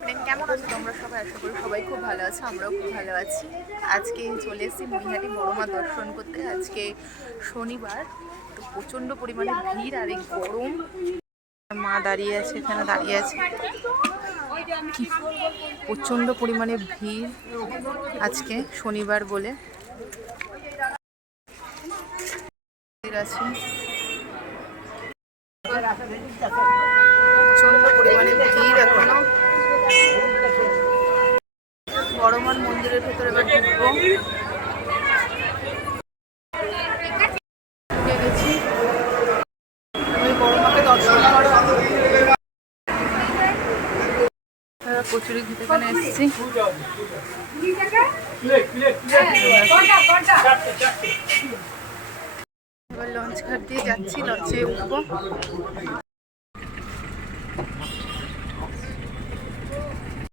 কেমন আছো তোমরা? সবাই আশা করি সবাই খুব ভালো আছো, আমরাও খুব ভালো আছি। আজকে চলে এসেছি মহিহাটি বড় মা দর্শন করতে। আজকে শনিবার, তো প্রচণ্ড পরিমাণে ভিড় আর এই গরম। মা দাঁড়িয়ে আছে, এখানে দাঁড়িয়ে আছে। কি প্রচণ্ড পরিমাণে ভিড় আজকে শনিবার বলে। আছে। প্রচণ্ড পরিমাণে ভিড় এখনও বড়মার মন্দিরের ভেতরে এবার ঢুকবো। এখানে এসেছি। এবার লঞ্চ ঘাট দিয়ে যাচ্ছি লঞ্চে উঠবো।